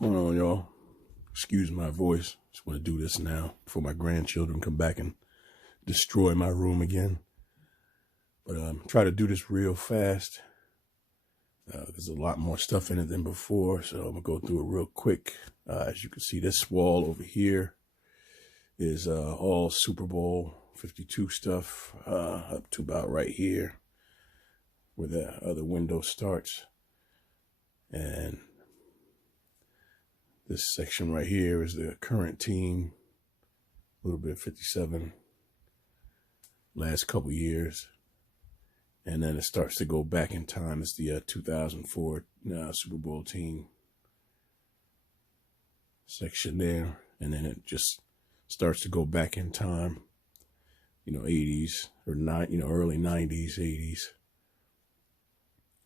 What's going on, y'all? Excuse my voice. Just want to do this now before my grandchildren come back and destroy my room again. But try to do this real fast. There's a lot more stuff in it than before, so I'm gonna go through it real quick. As you can see, this wall over here is all Super Bowl 52 stuff up to about right here where the other window starts. And this section right here is the current team, a little bit of 57, last couple years. And then it starts to go back in time. It's the 2004 Super Bowl team section there. And then it just starts to go back in time, 80s or early 90s, 80s.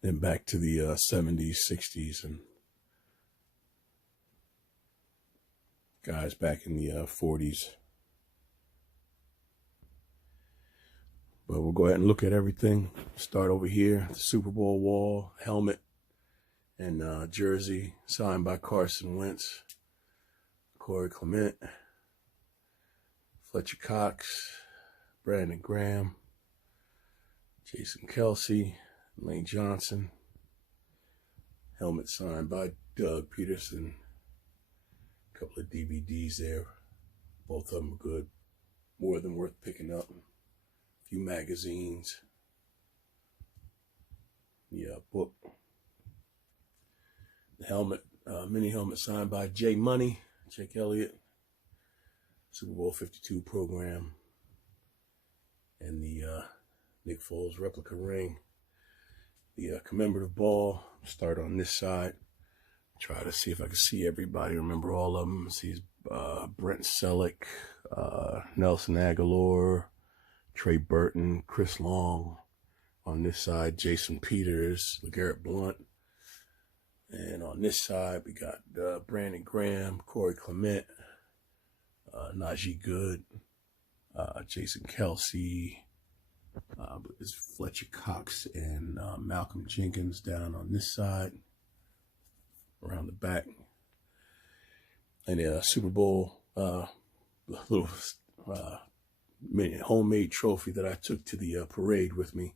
Then back to the 70s, 60s, and guys back in the 40s. But we'll go ahead and look at everything. Start over here, the Super Bowl wall, helmet, and jersey signed by Carson Wentz, Corey Clement, Fletcher Cox, Brandon Graham, Jason Kelsey, Lane Johnson. Helmet signed by Doug Peterson. A couple of DVDs there. Both of them are good. More than worth picking up. A few magazines. Yeah, book. The helmet, mini helmet signed by Jay Money, Jake Elliott. Super Bowl 52 program. And the Nick Foles replica ring. The commemorative ball. Start on this side. Try to see if I can see everybody. Remember all of them. See Brent Selleck, Nelson Aguilar, Trey Burton, Chris Long. On this side, Jason Peters, LeGarrette Blount. And on this side, we got Brandon Graham, Corey Clement, Najee Good, Jason Kelsey. It's Fletcher Cox and Malcolm Jenkins down on this side, around the back. And a Super Bowl little mini homemade trophy that I took to the parade with me.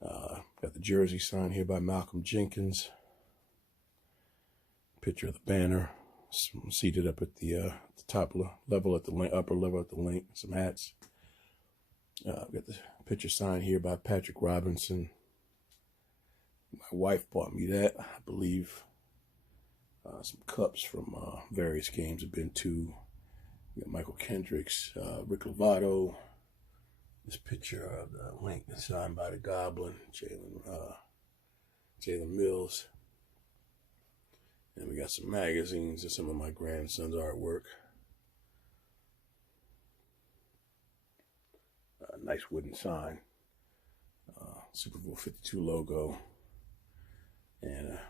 Got the jersey signed here by Malcolm Jenkins. Picture of the banner. Seated up at the top level, at the upper level at the link. Some hats. Got the picture signed here by Patrick Robinson. My wife bought me that, I believe. Some cups from various games I've been to. We got Michael Kendricks, Rick Lovato. This picture of the link signed by the Goblin, Jalen Mills. And we got some magazines and some of my grandson's artwork. Nice wooden sign. Super Bowl 52 logo. And a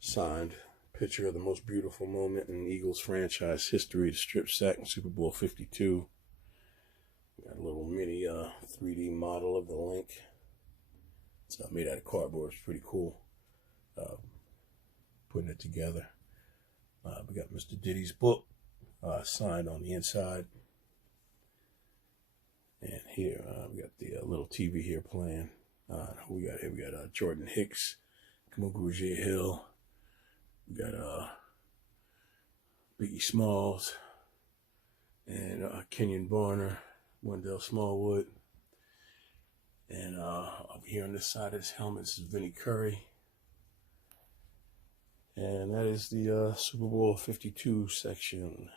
signed picture of the most beautiful moment in Eagles franchise history, the strip sack in Super Bowl 52. Got a little mini 3D model of the link. It's made out of cardboard. It's pretty cool. Putting it together. We got Mr. Diddy's book signed on the inside. And here we got the little TV here playing. Who we got here? We got Jordan Hicks, Kamugu Hill. We got Biggie Smalls and Kenyon Barner, Wendell Smallwood. And over here on this side of this helmet, this is Vinnie Curry. And that is the Super Bowl 52 section.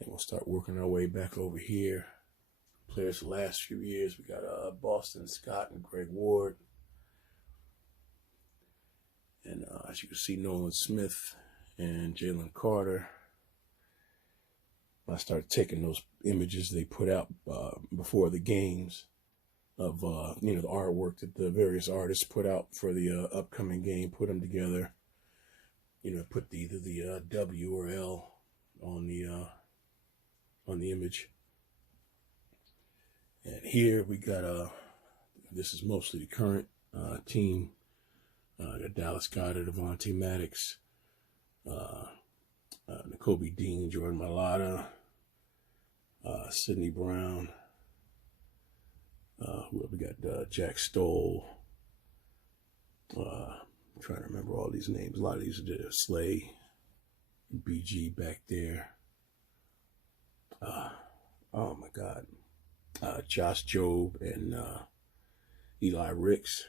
And we'll start working our way back over here. Players the last few years. We got Boston Scott and Greg Ward. And as you can see, Nolan Smith and Jalen Carter. I started taking those images they put out before the games of the artwork that the various artists put out for the upcoming game. Put them together. Put either the W or L on the image. And here we got this is mostly the current team. Got Dallas Goedert, Devontae Maddox, Kobe Dean, Jordan Mailata, Sidney Brown. We got Jack Stoll. I'm trying to remember all these names. A lot of these are there. Slay, BG back there. Oh my God. Josh Jobe and Eli Ricks.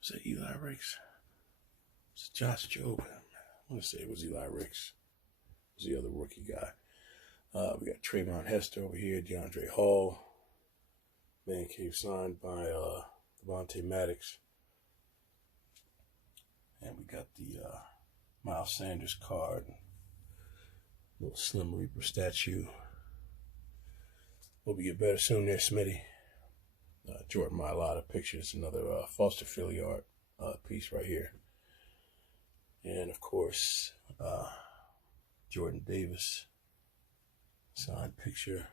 Was that Eli Ricks? Was it Josh Jobe? I want to say it was Eli Ricks. It was the other rookie guy. We got Trayvon Hester over here, DeAndre Hall. Man Cave signed by Devontae Maddox. And we got the Miles Sanders card. Little Slim Reaper statue. Hope you get better soon there, Smitty. Jordan Mailata pictures, another Foster Philly art piece right here. And of course, Jordan Davis signed picture.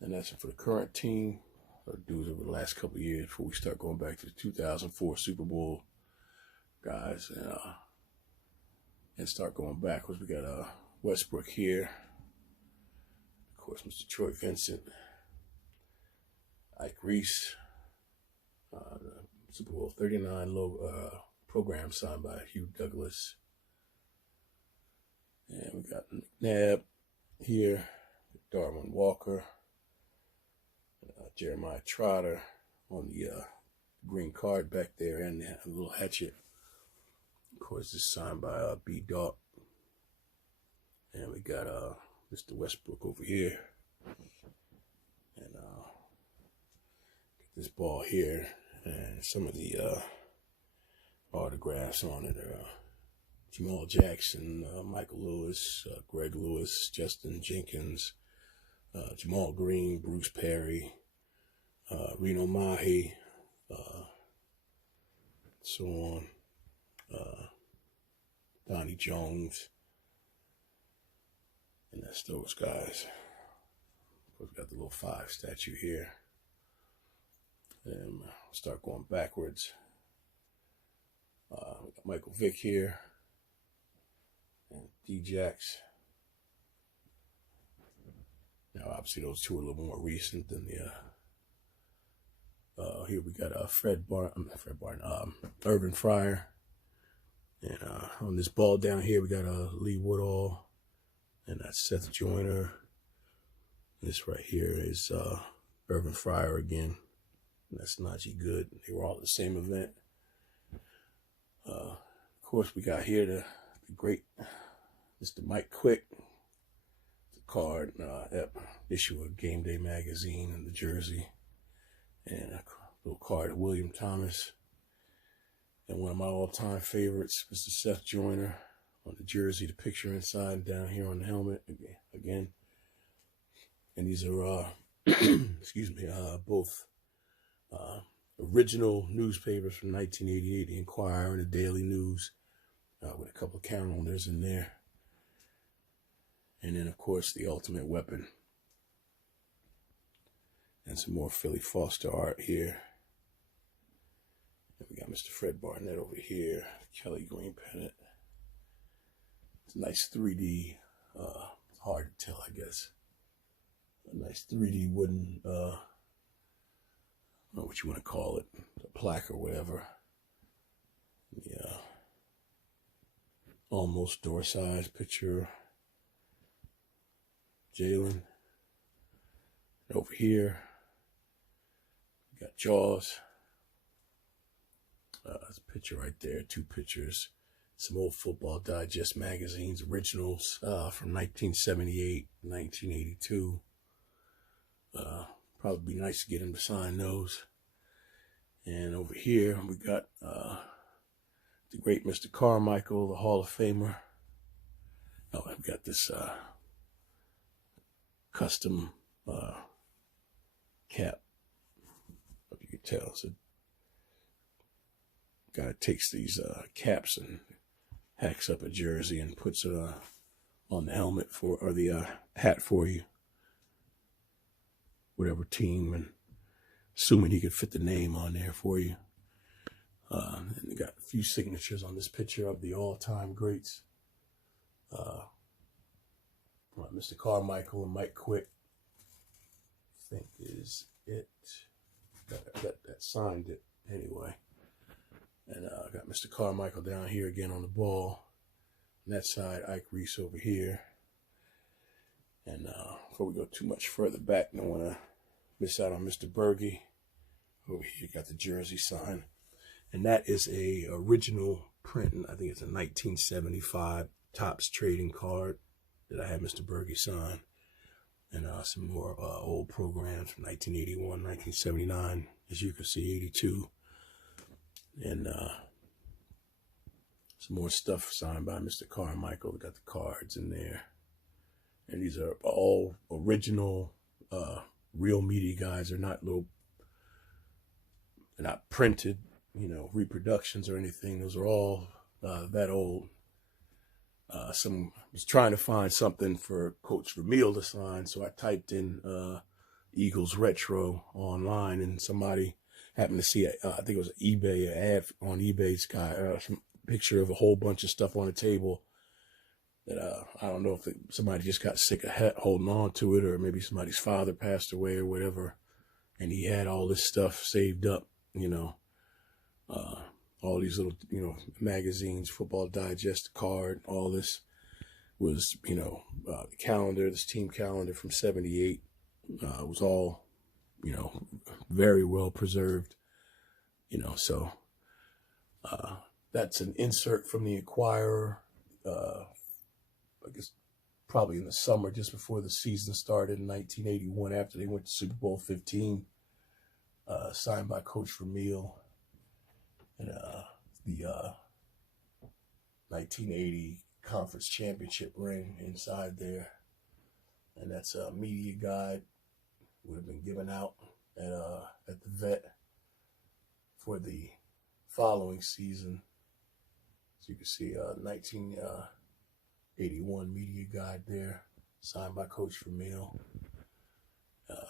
And that's it for the current team. Our dudes over the last couple of years before we start going back to the 2004 Super Bowl guys and start going backwards. We got Westbrook here. Of course, Mr. Troy Vincent. Ike Reese. The Super Bowl 39 logo, program signed by Hugh Douglas. And we got McNabb here. Darwin Walker. Jeremiah Trotter on the green card back there, and a little hatchet. Of course, this is signed by B. Dawk. And we got Mr. Westbrook over here. And this ball here, and some of the autographs on it are Jamal Jackson, Michael Lewis, Greg Lewis, Justin Jenkins, Jamal Green, Bruce Perry, Reno Mahi, so on, Donnie Jones, and that's those guys. We've got the little 5 statue here. And we'll start going backwards. We got Michael Vick here, and D-Jax. Now, obviously, those two are a little more recent than the. Here we got Irvin Fryer, and on this ball down here we got Lee Woodall, and that's Seth Joyner. This right here is Irvin Fryer again. And that's Najee Good. They were all at the same event. Of course, we got here the great Mr. Mike Quick. The card, issue of Game Day magazine and the jersey. And a little card of William Thomas. And one of my all-time favorites, Mr. Seth Joyner on the jersey, the picture inside and down here on the helmet again. And these are, excuse me, both original newspapers from 1988, the Inquirer and the Daily News, with a couple of calendars in there. And then, of course, the Ultimate Weapon. And some more Philly Foster art here. And we got Mr. Fred Barnett over here, Kelly Green pennant. It's a nice 3D, hard to tell, I guess. A nice 3D wooden, I don't know what you want to call it, a plaque or whatever. Yeah. Almost door size picture. Jalen. Over here, we got Jaws. There's a picture right there, 2 pictures. Some old Football Digest magazines, originals from 1978, 1982. Probably be nice to get him to sign those. And over here, we got the great Mr. Carmichael, the Hall of Famer. Oh, I've got this custom cap. If you can tell, so guy takes these caps and hacks up a jersey and puts it on the helmet or the hat for you, whatever team, and assuming he could fit the name on there for you. And they got a few signatures on this picture of the all-time greats. Mr. Carmichael and Mike Quick, I think is it. That signed it anyway. And I got Mr. Carmichael down here again on the ball. On that side, Ike Reese over here. And before we go too much further back, I don't want to miss out on Mr. Berge. Over here, got the jersey sign. And that is a original print. I think it's a 1975 Topps trading card that I had Mr. Berge sign. And some more old programs from 1981, 1979. As you can see, 82. And some more stuff signed by Mr. Carmichael. We got the cards in there. And these are all original, real media guys. They're not they're not printed, reproductions or anything. Those are all that old. I was trying to find something for Coach Vermeil to sign, so I typed in Eagles Retro online, and somebody happened to see, I think it was eBay, an ad on eBay's guy, some picture of a whole bunch of stuff on the table that I don't know if somebody just got sick of holding on to it, or maybe somebody's father passed away or whatever, and he had all this stuff saved up, all these little, magazines, Football Digest card, all this was, the calendar, this team calendar from 78, was all, very well preserved, so that's an insert from the Inquirer, I guess probably in the summer, just before the season started in 1981, after they went to Super Bowl 15, signed by Coach Vermeil. And the 1980 conference championship ring inside there. And that's a media guide, would have been given out at the vet for the following season. So you can see 1981 media guide there, signed by Coach Vermeil.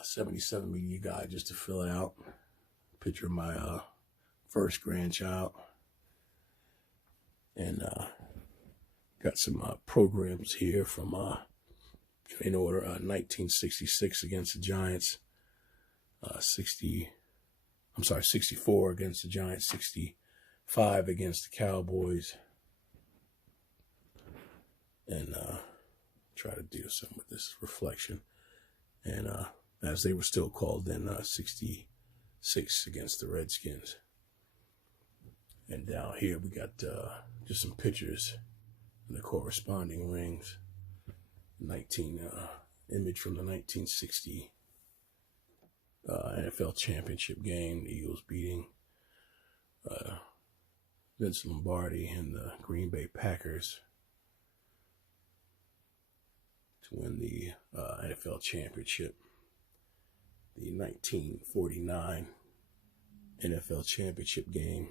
77 media guide just to fill it out. Picture of my first grandchild. And got some programs here from in order 1966 against the Giants, 64 against the Giants, 65 against the Cowboys, and try to do something with this reflection. And as they were still called then, 66 against the Redskins. And down here we got just some pictures and the corresponding rings. Image from the 1960 NFL championship game, the Eagles beating Vince Lombardi and the Green Bay Packers to win the NFL championship. The 1949 NFL championship game,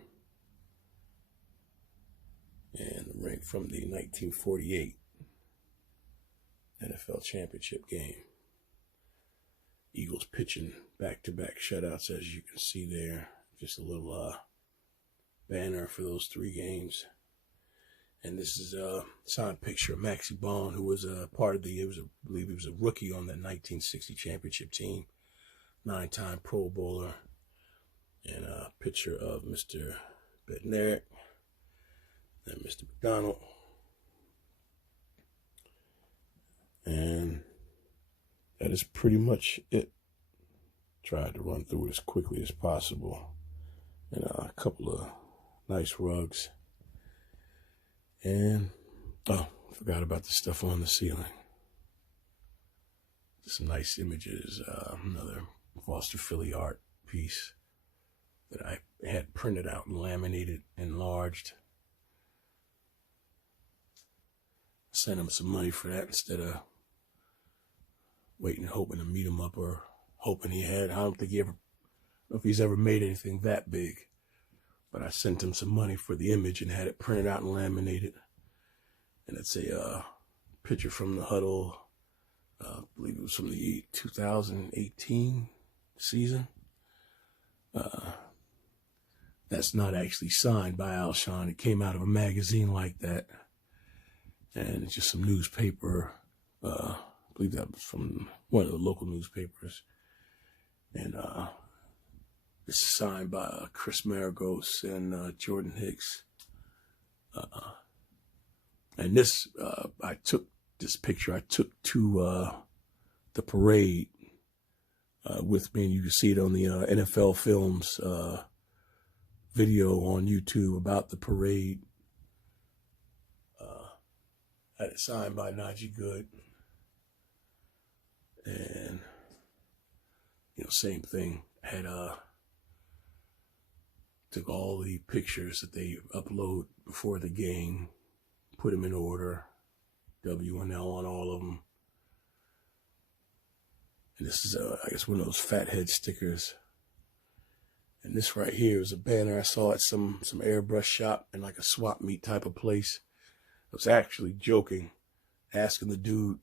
and the ring from the 1948 NFL championship game. Eagles pitching back-to-back shutouts, as you can see there. Just a little banner for those three games. And this is a signed picture of Maxie Bone, who was a part of I believe he was a rookie on that 1960 championship team. 9-time Pro Bowler. And a picture of Mr. Bednarik and Mr. McDonald. And that is pretty much it. Tried to run through it as quickly as possible. And a couple of nice rugs. And, forgot about the stuff on the ceiling. Some nice images. Another Foster Philly art piece that I had printed out and laminated, enlarged. Sent him some money for that instead of waiting, hoping to meet him up, or hoping he had. I don't know if he's ever made anything that big, but I sent him some money for the image and had it printed out and laminated. And it's a picture from the huddle. I believe it was from the 2018 season. that's not actually signed by Alshon. It came out of a magazine like that. And it's just some newspaper. I believe that was from one of the local newspapers. And it's signed by Chris Maragos and Jordan Hicks. And this, I took this picture. I took to the parade with me, and you can see it on the NFL Films video on YouTube about the parade. Had it signed by Najee Good, and same thing. Had took all the pictures that they upload before the game, put them in order, W and L on all of them. And this is, I guess, one of those fathead stickers. And this right here is a banner I saw at some airbrush shop in like a swap meet type of place. I was actually joking, asking the dude,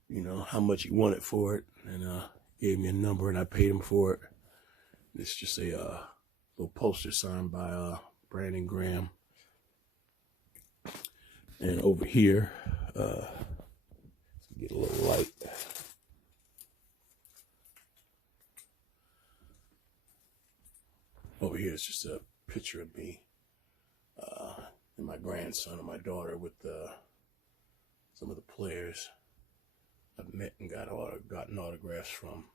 how much he wanted for it, and gave me a number, and I paid him for it. It's just a little poster signed by Brandon Graham. And over here, get a little light. Over here is just a picture of me and my grandson and my daughter with some of the players I've met and gotten autographs from.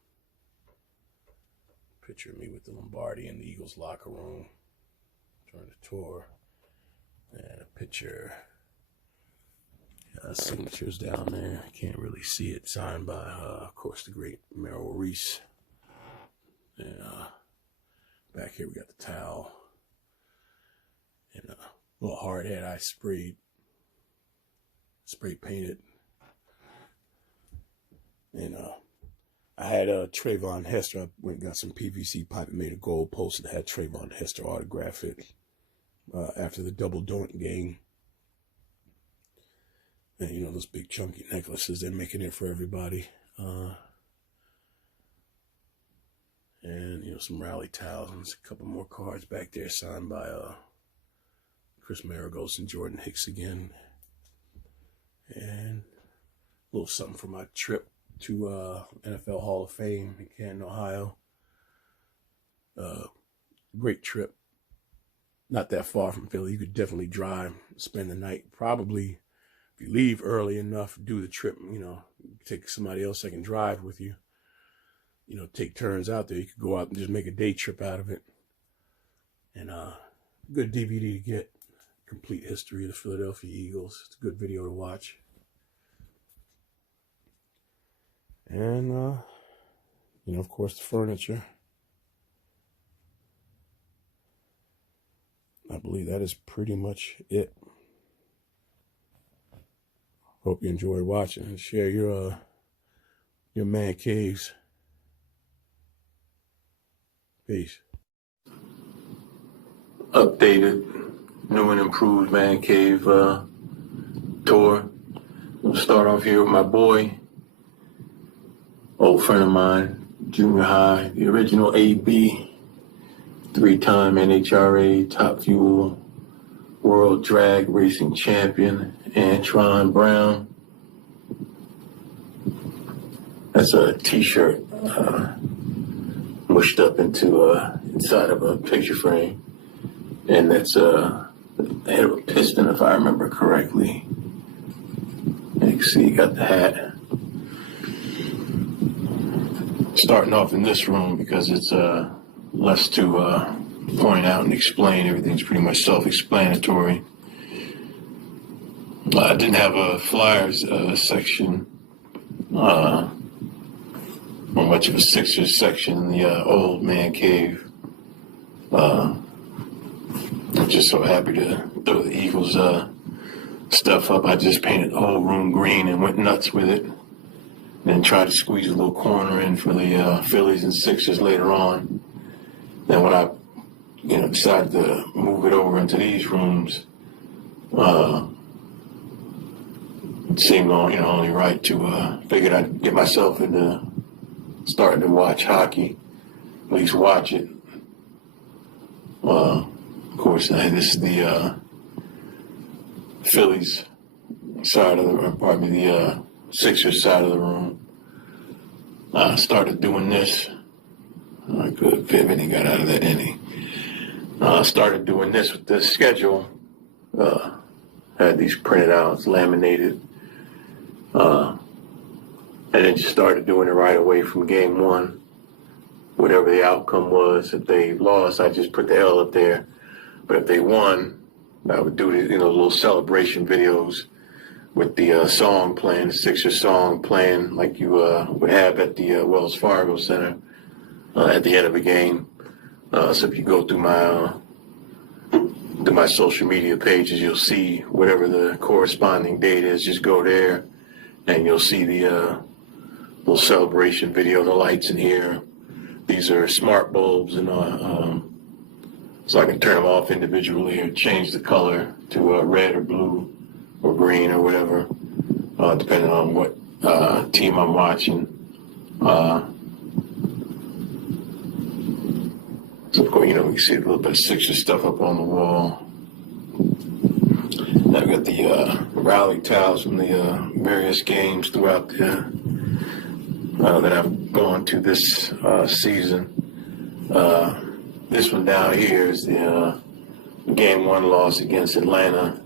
Picture of me with the Lombardi in the Eagles locker room during the tour. And a picture, signatures down there. I can't really see it. Signed by, of course, the great Merrill Reese. And back here we got the towel. And a little hard hat I spray painted. And I had Trayvon Hester. I went and got some PVC pipe and made a gold poster that had Trayvon Hester autograph it after the double doink game. And those big chunky necklaces, they're making it for everybody. And some rally towels and a couple more cards back there signed by Chris Maragos and Jordan Hicks again. And a little something for my trip to NFL Hall of Fame in Canton, Ohio. Great trip. Not that far from Philly. You could definitely drive, spend the night. Probably, if you leave early enough, do the trip, take somebody else that can drive with you. Take turns out there. You could go out and just make a day trip out of it. And good DVD to get. Complete history of the Philadelphia Eagles. It's a good video to watch. And, of course, the furniture. I believe that is pretty much it. Hope you enjoyed watching and share your man caves. Peace. Updated, new and improved man cave tour. We'll start off here with my boy, old friend of mine, junior high, the original AB, 3-time NHRA Top Fuel World Drag Racing Champion, Antron Brown. That's a t-shirt mushed up into inside of a picture frame, and that's the head of a piston, if I remember correctly. And you can see you got the hat. Starting off in this room because it's less to point out and explain. Everything's pretty much self-explanatory. I didn't have a Flyers section, or much of a Sixers section in the old man cave. I'm just so happy to throw the Eagles stuff up. I just painted the whole room green and went nuts with it. Then tried to squeeze a little corner in for the Phillies and Sixers later on. Then when I, decided to move it over into these rooms, it seemed only right to figured I'd get myself into starting to watch hockey, at least watch it. Of course, this is the Phillies side of the room, pardon me, the Sixers side of the room. I started doing this. Good pivot, he got out of that inning. Started doing this with this schedule. Had these printed out, it's laminated. And then just started doing it right away from game one. Whatever the outcome was, if they lost, I just put the L up there. But if they won, I would do the, little celebration videos with the song playing, the Sixers song playing like you would have at the Wells Fargo Center at the end of a game. So if you go through my social media pages, you'll see whatever the corresponding date is. Just go there, and you'll see the little celebration video. The lights in here. These are smart bulbs, and so I can turn them off individually or change the color to red or blue or green or whatever, depending on what team I'm watching. So, of course, you can see a little bit of Sixers stuff up on the wall. Now I've got the rally towels from the various games throughout the that I've gone to this season. This one down here is the game one loss against Atlanta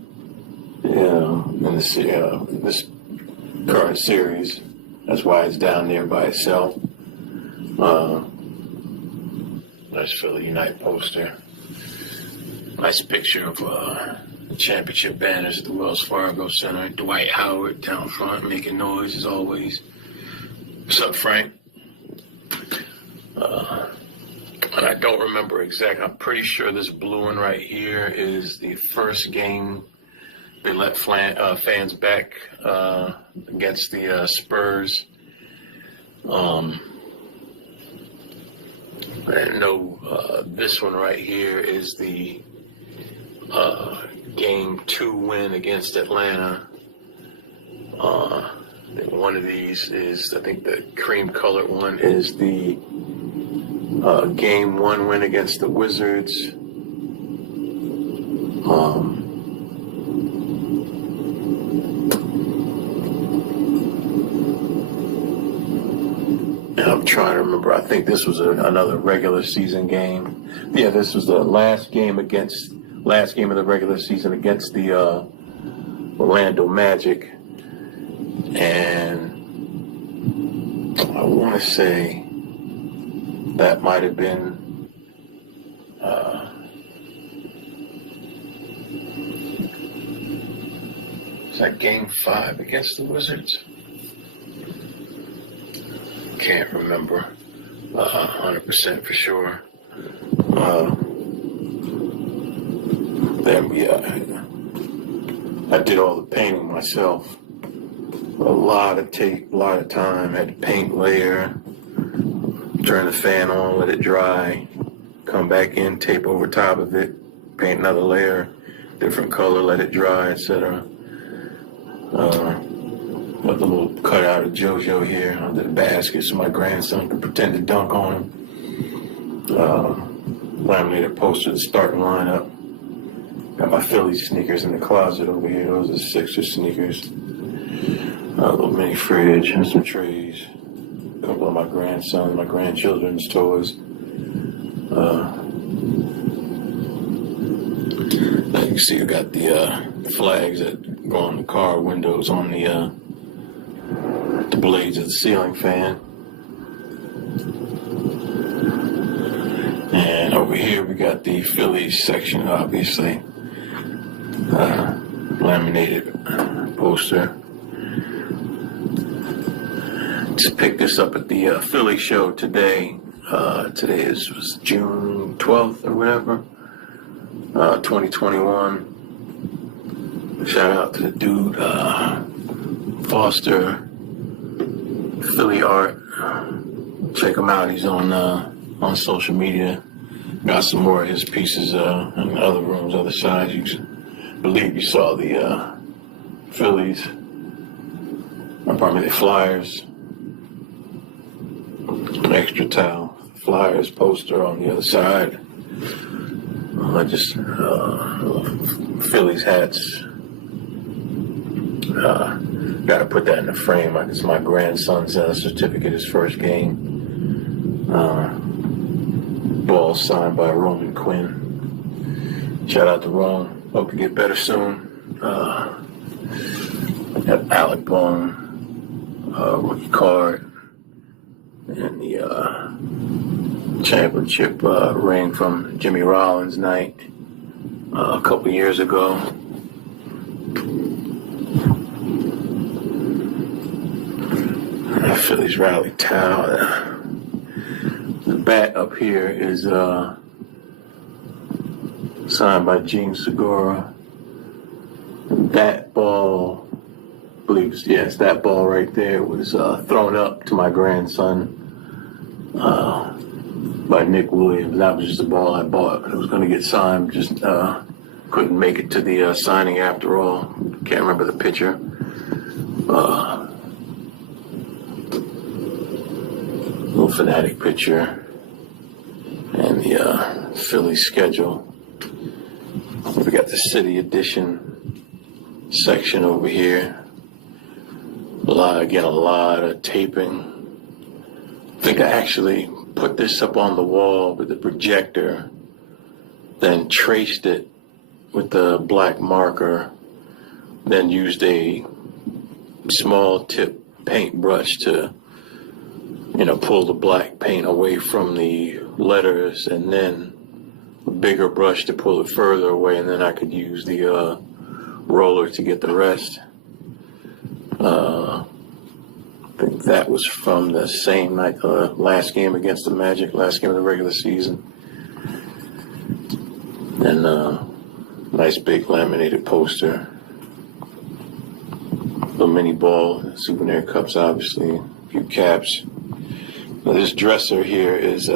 in this current series. That's why it's down there by itself. Nice Philly Unite poster. Nice picture of the championship banners at the Wells Fargo Center. Dwight Howard down front making noise as always. What's up, Frank? And I don't remember exactly. I'm pretty sure this blue one right here is the first game they let fans back against the Spurs. And no, this one right here is the game 2 win against Atlanta. One of these is, I think the cream colored one is the game 1 win against the Wizards. And I'm trying to remember, I think this was another regular season game. Yeah, this was the last game of the regular season against the Orlando Magic. And I want to say that might have been is that game 5 against the Wizards? Can't remember 100% for sure. Then I did all the painting myself. A lot of tape, a lot of time. Had to paint layer, turn the fan on, let it dry, come back in, tape over top of it, paint another layer, different color, let it dry, etc. Got the little cutout of JoJo here under the basket so my grandson could pretend to dunk on him. Laminated poster of the starting lineup. Got my Phillies sneakers in the closet over here. Those are Sixers sneakers. A little mini fridge and some trays. A couple of my grandchildren's toys. Now you can see I got the flags that go on the car windows on the blades of the ceiling fan. And over here we got the Phillies section, obviously. Laminated poster. Just picked this up at the Philly show today. Today was June 12th or whatever, 2021. Shout out to the dude, Foster, Philly Art. Check him out. He's on social media. Got some more of his pieces in other rooms, other sides. You believe you saw the Phillies, the Flyers. Extra towel, Flyers poster on the other side. just Phillies hats. Got to put that in the frame. It's my grandson's certificate, his first game. Ball signed by Roman Quinn. Shout out to Ron. Hope you get better soon. Got Alec Bone rookie card, and the championship ring from Jimmy Rollins night a couple years ago. Phillies rally towel. The bat up here is signed by Gene Segura. That ball, I believe, yes, that ball right there was thrown up to my grandson by Nick Williams. That was just a ball I bought. It was going to get signed, just couldn't make it to the signing after all. Can't remember the pitcher. Little Fanatic picture, and the Phillies schedule. We got the City Edition section over here. A lot of taping. I think I actually put this up on the wall with the projector, then traced it with the black marker, then used a small tip paintbrush to pull the black paint away from the letters, and then a bigger brush to pull it further away, and then I could use the roller to get the rest. I think that was from the same night, the last game against the Magic, last game of the regular season. And nice big laminated poster. The mini ball, souvenir cups, obviously, a few caps. Now, this dresser here is